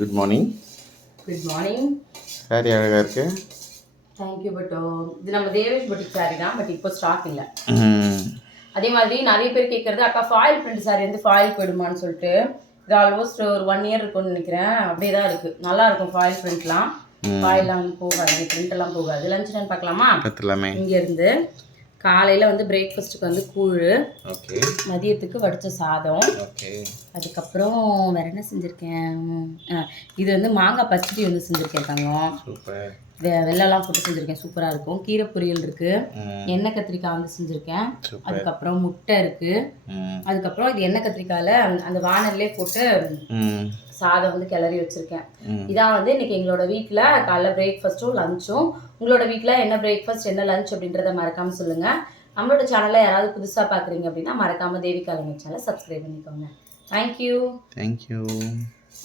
Good morning. Good morning. Sorry அழகாக இருக்கு. Thank you. But இது நம்ம தேவேஷ் பட்டிக் சாரி தான், பட் இப்போ ஸ்டாக் இல்லை. அதே மாதிரி நிறைய பேர் கேட்குறது அக்கா ஃபாயில் பிரிண்ட் சாரி வந்து ஃபாயில் போயிடுமான்னு சொல்லிட்டு. இது ஆல்மோஸ்ட் ஒரு 1 இயர் இருக்கும்னு நினைக்கிறேன். அப்படியே தான் இருக்குது. நல்லா இருக்கும் ஃபாயில் பிரிண்ட்லாம். ஃபாயில்லாம் போகாது, பிரிண்டெல்லாம் போகாது. லஞ்ச் டைம் பார்க்கலாமா? பார்த்துலாமே. இங்கேருந்து காலையில் வந்து பிரேக்ஃபாஸ்ட்டுக்கு வந்து கூழ், ஓகே, மதியத்துக்கு வடித்த சாதம், ஓகே, அதுக்கப்புறம் வேறு என்ன செஞ்சுருக்கேன், இது வந்து மாங்காய் பச்சடி வந்து செஞ்சுருக்கேன் தங்கம். சூப்பர். வெள்ளெல்லாம் போட்டு செஞ்சுருக்கேன், சூப்பராக இருக்கும். கீரை பொரியல் இருக்குது, எண்ணெய் கத்திரிக்காய் வந்து செஞ்சுருக்கேன், அதுக்கப்புறம் முட்டை இருக்குது, அதுக்கப்புறம் இது எண்ணெய் கத்திரிக்காயில் அந்த வானல்லே போட்டு சாதம் வந்து கிளறி வச்சுருக்கேன். இதான் வந்து இன்றைக்கி எங்களோட வீட்டில் காலைல பிரேக்ஃபாஸ்ட்டும் லஞ்சும். உங்களோட வீட்டில் என்ன பிரேக்ஃபாஸ்ட் என்ன லஞ்ச் அப்படின்றத மறக்காமல் சொல்லுங்கள். நம்மளோட சேனலை யாராவது புதுசாக பார்க்குறீங்க அப்படின்னா மறக்காமல் தேவிகா லஞ்ச் சேனலை சப்ஸ்கிரைப் பண்ணிக்கோங்க. தேங்க்யூ.